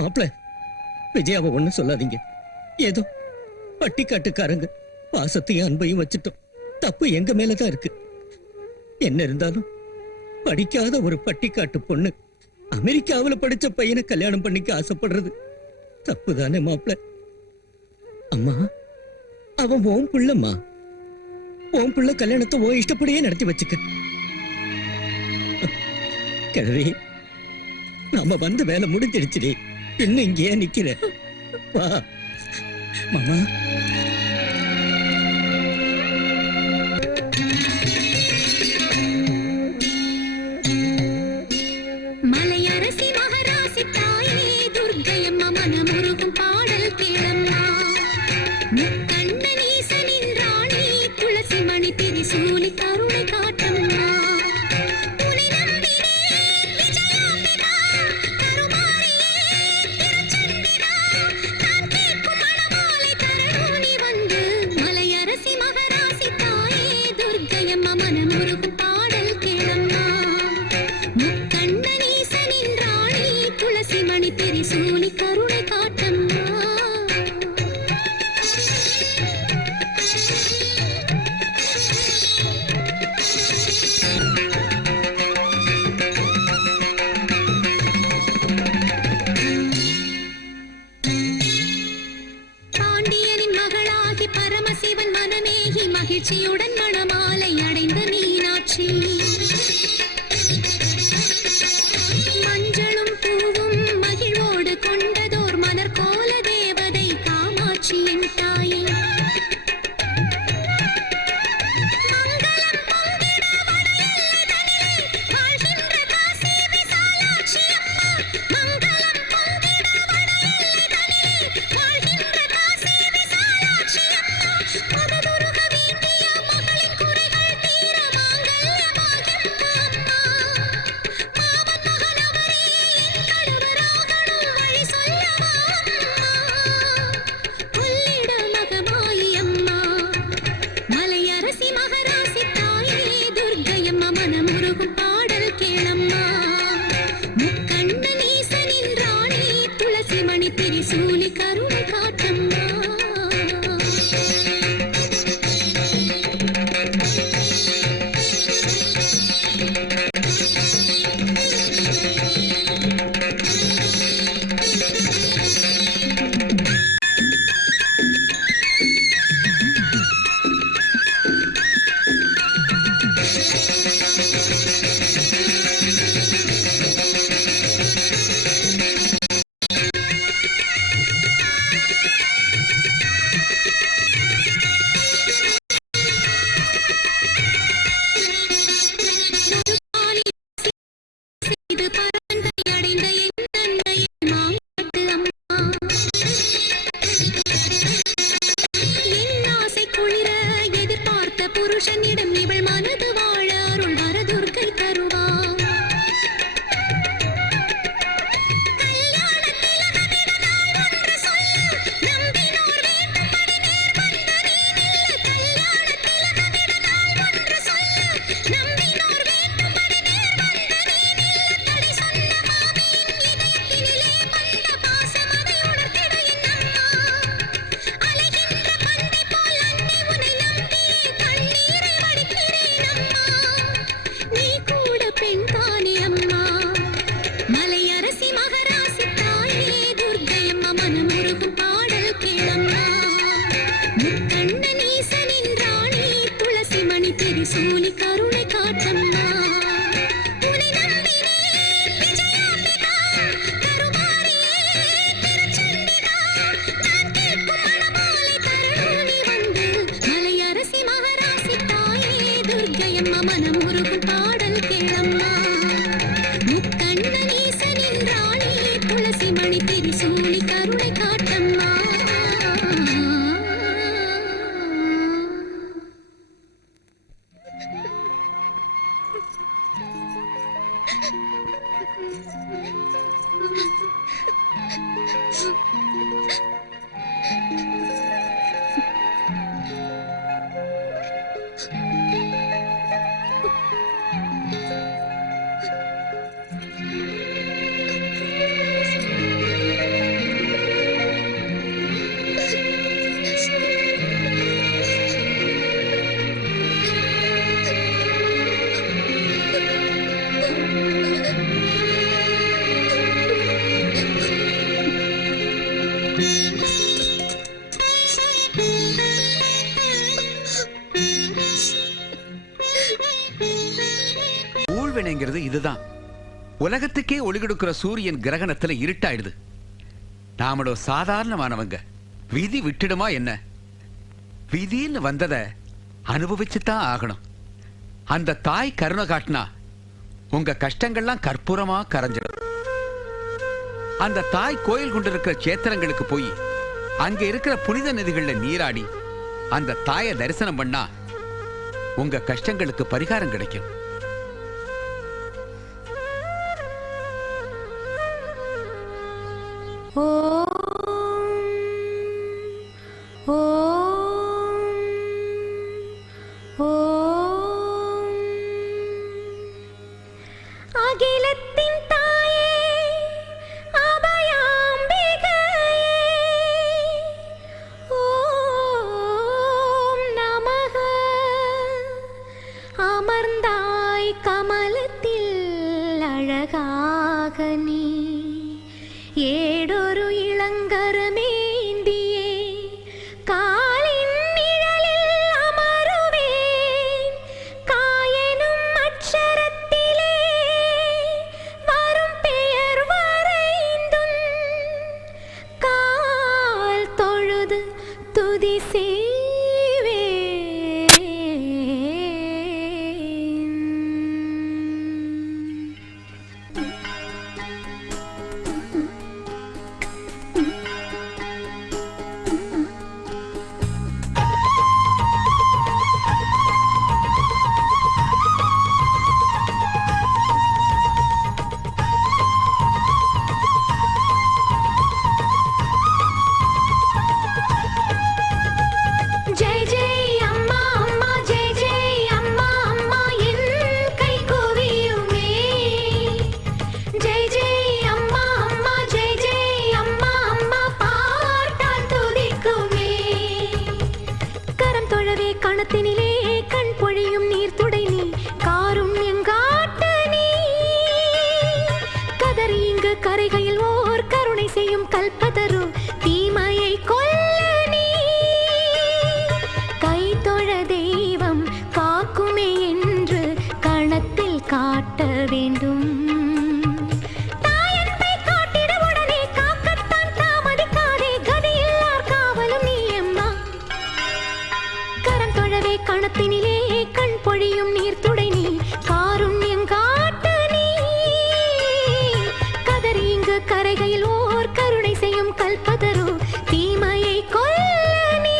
மாப்பிள, விஜயாவை ஒண்ணு சொல்லாதீங்க. ஏதோ பட்டிக்காட்டுக்காரங்க பாசத்தையும் அன்பையும் வச்சுட்டோம். தப்பு எங்க மேலதான் இருக்கு. என்ன இருந்தாலும் படிக்காத ஒரு பட்டிக்காட்டு பொண்ணு அமெரிக்காவுல படிச்ச பையனை கல்யாணம் பண்ணிக்க ஆசைப்படுறது தப்புதானே மாப்பிள? அம்மா, அவன் ஓம் புள்ளம்மா. ஓம் புள்ள கல்யாணத்தை ஓ இஷ்டப்படியே நடத்தி வச்சுக்க. கிழவி, நாம வந்த வேலை முடிஞ்சிடுச்சு. இன்னும் இங்கேயே நிக்கிற? வா மாமா. மலையரசி மகராசி தாயே துர்க்கையம்மா மனமுருகும் பாடல் கேளம்மா. முக்கண்ணனீசனின் ராணி துளசி மணி திரிசூலி கருணை காட்டம்மா. திரிசூலி கருணை காட்டம்மா. பாண்டியனின் மகளாகி பரமசிவன் மனமேகி மகிழ்ச்சியுடன் மணமாலை அடைந்த மீனாட்சி. மஞ்சளும் பூவும் மகிழ்வோடு கொண்டதோர் மலர் கோல தேவதை காமாட்சியின் தாயே. மங்களம் பொங்கிட வடஎல்லை தனிலே வாழ்கின்ற காசி விசாலாட்சி அம்மா. மங்களம் பொங்கிட வடஎல்லை தனிலே வாழ்கின்ற காசி விசாலாட்சி அம்மா. மனதுருக வேண்டிய மகளின் குறைகள் தீர மாங்கல்யமாகிம்மா அம்மா. மாமன் மகனவரே என் கணவராகணும் வழி சொல்லவா அம்மா. கொள்ளிட மகமாயி அம்மா. மலையரசி மகராசி தாயே துர்க்கையம்மா மனமுருகும் பாடல் கேளம்மா. முக்கண்ணனீசனின் ராணி துளசி மணி திரிசூலி கருணை காட்டம்மா. இது பரந்தை அடைந்த என் தந்தையின் மாங்கட்டு அம்மா. என் ஆசை குளிர எதிர்பார்த்த புருஷனிடம் இவள் மனது வாழ அருள் வரதுர்க்கை தருவார். கல்யாண திலகமிட நாள் ஒன்று சொல்ல நம்பினோர் வேண்டும்படி நேர் வந்த நீ நில்ல. கல்யாண திலகமிட நாள் ஒன்று சொல்ல நம்பினோர் வேண்டும்படி நேர் வந்த நீ நில்ல. தடை சொன்ன மாமியின் இதயத்தினிலே வந்த பாசம் அதை உணர்த்திட என் அம்மா. அலைகின்ற பந்தை போல் அன்னி உன்னை நம்பியே கண்ணீரை வடிக்கிறேன் அம்மா. நீ கூட பெண் தானே அம்மா. மலையரசி மகராசி தாயே துர்க்கையம்மா மனமுருகும் பாடல் கேளம்மா. முக்கண்ணனீசனின் ராணி துளசி மணி திரிசூலி கருணை காட்டம்மா. உன்னை நம்பினேன் விஜயாம்பிகா கருமாரியே திருச்சண்டிகா. நான் கேட்கும் மணமாலை தரணும் நீ வந்து. மலையரசி மகராசி தாயே துர்க்கையம்மா மனமுருகும் பாடல் கேளம்மா. முக்கண்ணனீசனின் ராணி துளசி மணி திரிசூலி கருணை காட்டம்மா. அப்படிங்கிறது இதுதான். உலகத்துக்கே ஒளி கொடுக்கிற சூரியன் கிரகணத்துல இருட்டாயிடுது. நாமளோ சாதாரணமானவங்க. விதி விட்டுடுமா என்ன? விதின்னு வந்தத அனுபவிச்சுதான் ஆகணும். அந்த தாய் கருணை காட்டினா உங்க கஷ்டங்கள்லாம் கற்பூரமா கரைஞ்சிடும். அந்த தாய் கோயில் கொண்டிருக்கிற சேத்திரங்களுக்கு போய் அங்க இருக்கிற புனித நதிகள்ல நீராடி அந்த தாயை தரிசனம் பண்ணா உங்க கஷ்டங்களுக்கு பரிகாரம் கிடைக்கும். அகிலத்தின் தாயே அபயாம்பிகையே ஓம் நமः. அமர்ந்தாய் கமலத்தில் அழகாக நீ ஏடொரு இளங்கரமேந்தியே காலின் நிழலில் அமருவேன். காயெனும் அட்சரத்திலே வரும் பெயர் வரைந்தும் கால் தொழுது துதி ஜெய் ஜெய் அம்மா அம்மா ஜெய் ஜெய் அம்மா அம்மா என் கை குவியுமே. ஜெய் ஜெய் அம்மா அம்மா ஜெய் ஜெய் அம்மா அம்மா பாட்டால் துதிக்குமே. கரம் தொழவே கணத்தினிலே கண் பொழியும் நீர் துடை நீ காருண்யங்காட்டு நீ. கதறி இங்கு கரைகையில் ஓர் கருணை செய்யும் கல்பதரு தீமையை கொல்ல நீ. கை தொழ தெய்வம் காக்குமே என்று கணத்தில் காட்ட வேண்டும். தாயன்பை காட்டிட உடனே காக்கத்தான் தாமதிக்காதே. கதியில்லார் காவலும் நீ அம்மா. கரம் தொழவே கணத்தினிலே கண் பொழியும் நீர் துடை நீ காருண்யம் காட்டு நீ. கதறி இங்கு கரைகையில் ஓர் கருணை செய்யும் கல்பதரு தீமையை கொல்ல நீ.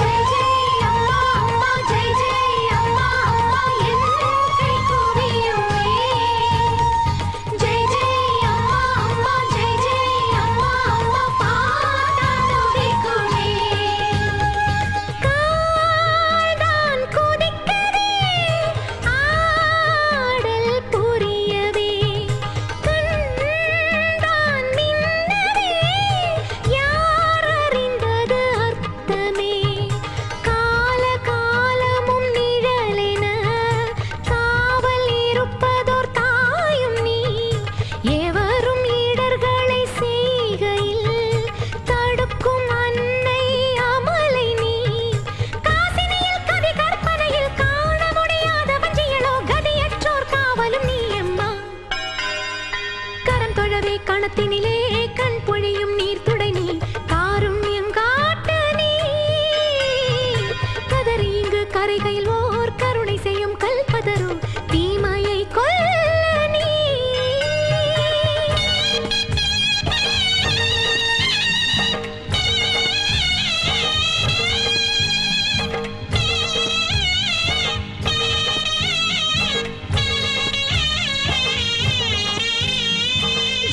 ஜெய் ஜெய் அம்மா அம்மா ஜெய் ஜெய் அம்மா அம்மா என் கை குவியுமே. ஜெய் ஜெய் அம்மா அம்மா ஜெய் ஜெய் அம்மா அம்மா பாட்டால் துதிக்குமே. கால்தான் குதிக்கவே ஆடல் புரியவே கண்தான் மின்னவே யார் அறிந்தது அர்த்தமே. கால காலமும் நிழலென காவல் இருப்பதோர் தாயும் நீ. எவரும் இடர்களை செய்கையில் தடுக்கும் அன்னை அமலை நீ. காசினியில் கவி கற்பனையில் காண முடியாத வஞ்சியலோ கதியற்றோர் காவலும் நீ அம்மா. கரம் தொழவே கணத்தினிலே கண் பொழியும் நீர் துடை நீ காருண்யம் காட்டு நீ. கதறி இங்கு கரைகையில் ஓர் கருணை செய்யும் கல்பதரு தீமையை கொல்ல நீ.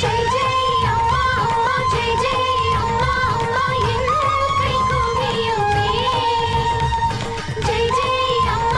ஜெய் ஜெய் அம்மா அம்மா ஜெய் ஜெய் அம்மா அம்மா என் கை குவியுமே. ஜெய் ஜெய் அம்மா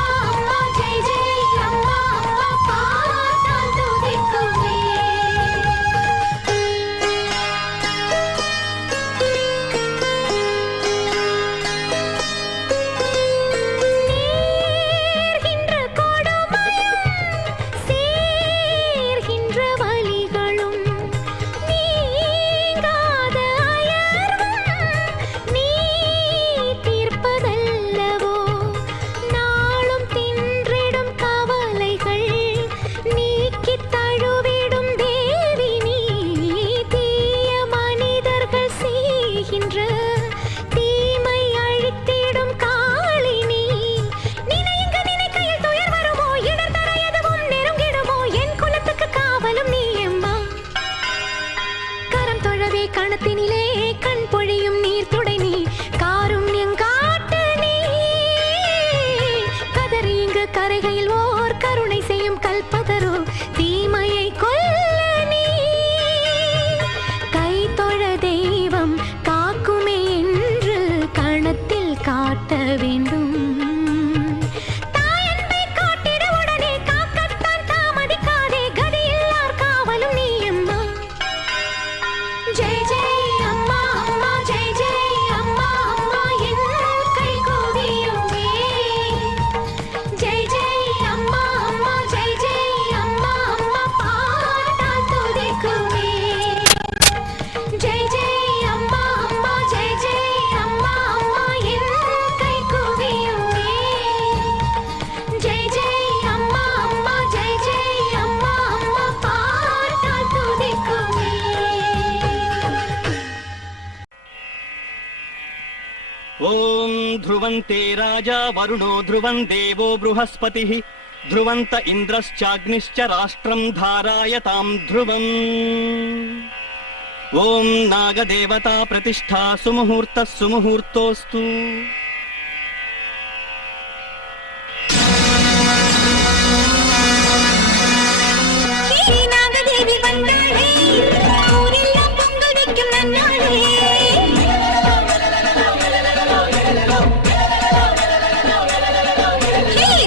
கரைகையில் ஓர் கருணை செய்யும் கல்பதரோ தீமையை கொல்ல நீ கை தொழ தெய்வம் காக்குமே என்று கணத்தில் காட்ட வேண்டும். தாயன்பை காட்டிட உடனே காக்கத்தான் தாமதிக்காதே கதியில்லார் காவலும் நீ அம்மா. ஜெய் ஜெய் அம்மா அம்மா ஜெய் ஜெய் அம்மா அம்மா என் கை கூவியுமே. ஜெய் ஜெய் அம்மா அம்மா ஜெய் ஜெய் அம்மா அம்மா பாட்டால் துதிக்குமே. ஜெய் ஜெய் அம்மா அம்மா ஜெய் ஜெய் அம்மா அம்மா என் கை கூவியுமே. ஜெய் ஜெய் அம்மா அம்மா ஜெய் ஜெய் அம்மா அம்மா பாட்டால் துதிக்குமே. ॐ ध्रुवन्ते राजा वरुणो ध्रुवं देवो बृहस्पतिः ध्रुवन्त इन्द्रश्चाग्निश्च राष्ट्रं धारायतां ध्रुवम्. ॐ नागदेवता प्रतिष्ठा सुमुहूर्तः सुमुहूर्तोऽस्तु. நாகதேவி வந்தாளே ஊரெல்லாம் பொங்கல் வைக்கும் நன்னாளே.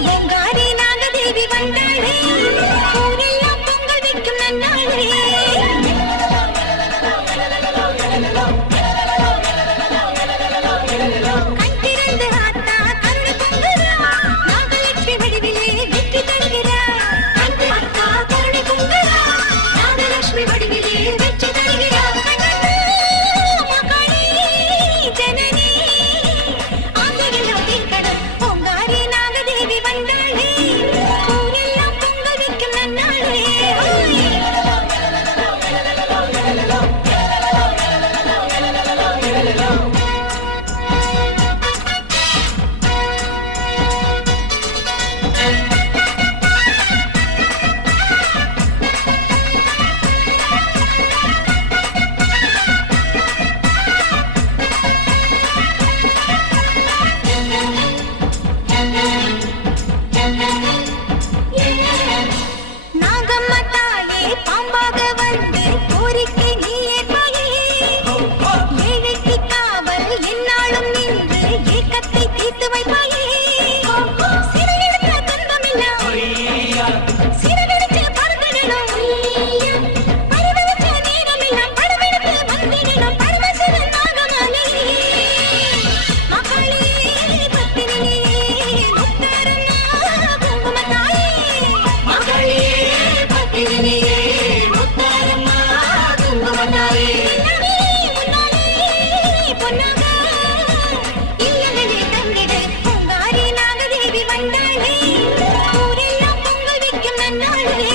பொங்காரி நாகதேவி வந்தாளே ஊரெல்லாம் பொங்கல் வைக்கும் நன்னாளே. கண் திறந்து ஆத்தா கருணை பொங்குறா நாகலட்சுமி வடிவிலே வெற்றி தருகிறா. ஆத்தா கருணை பொங்குறா நாகலட்சுமி வடிவிலே வெற்றி தருகிறா. மகளே ஜனனி ஆசையெல்லாம் தீர்க்கணும் பொங்காரி நாகதேவி வந்தாளே ஊரெல்லாம் பொங்கல் வைக்கும் நன்னாளே. நாகம்மா தாயே பாம்பாக வந்து கோரிக்கை நீ ஏற்பாயே. ஏழைக்கு காவல் எந்நாளும் நின்று ஏக்கத்தை தீர்த்து வைப்பாயே. சிறையெடுத்த துன்பமெல்லாம் சிறகடிச்சு பறந்திடணும். பரவலிச்ச நேரமெல்லாம் படமெடுத்து வந்திடணும். பரமசிவன் நாகமலை மகளே பத்தினியே முத்தாரம்மா குங்குமத்தாயே. மகளே பத்தினியே முத்தாரம்மா குங்குமத்தாயே. முன்னாலே பொன்னாக இல்லங்களே தந்திட பொங்காரி நாகதேவி வந்தாளே ஊரெல்லாம் பொங்கல் வைக்கும் நன்னாளே.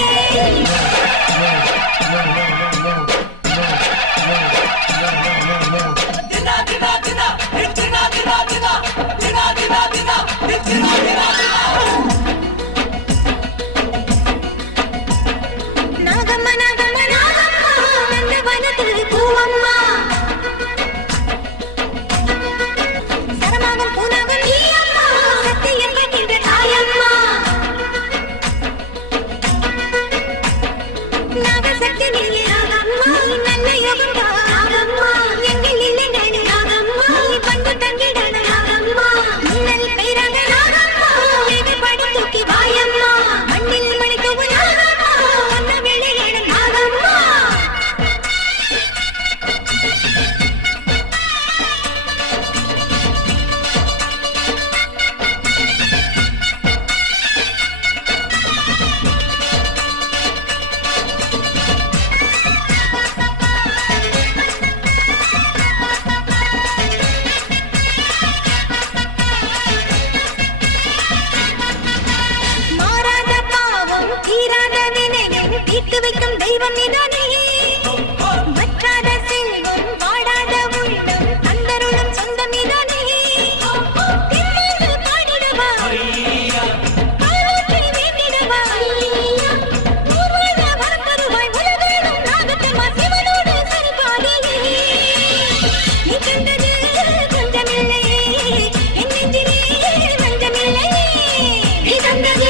நாகம்மா நாகம்மா நாகம்மா நந்தவனத்தில் பூவம்மா. சரமாகும் பூனாகும் நீ அம்மா சத்தியம் கேட்கின்ற தாயம்மா. நாகசக்தி நீயே நாகம்மா நல்ல யோகம் தா நாகம்மா. எங்கள் இல்லங்கள் நாகம்மா வந்து தங்கிடன நாகம்மா. மின்னல் பெய்ராக நாகம்மா வேகப்படி தூக்கி வாயம்மா. மண்ணில் மணி தூவு நாகம்மா ஒன்ன வெளியேற நாகம்மா. மாறாத பாவம் தீராத வினையும் தீர்த்து வைக்கும் தெய்வம் நீதானே. வற்றாத செல்வம் வாடாத உள்ளம் தந்தருளும் சொந்தம் நீதானே. திண்ணாது பாடிடவா பாலூற்றி வேண்டிடவா. ஊர்வாழ வரப்பருவாய் உலகேழும் நாகத்தம்மா சிவனோடு சரிபாடியே. நீ கண்டது கொஞ்சமில்லை என் நெஞ்சிலே வஞ்சமில்லை. நீ தந்தது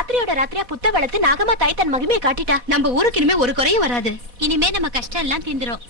ராத்திரியோட ராத்திரியா புத்த வளர்த்து நாகமா தாய் தன் மகிமையை காட்டிட்டா. நம்ம ஊருக்கு இனிமே ஒரு குறையும் வராது. இனிமே நம்ம கஷ்டம் எல்லாம் தீந்துரும்.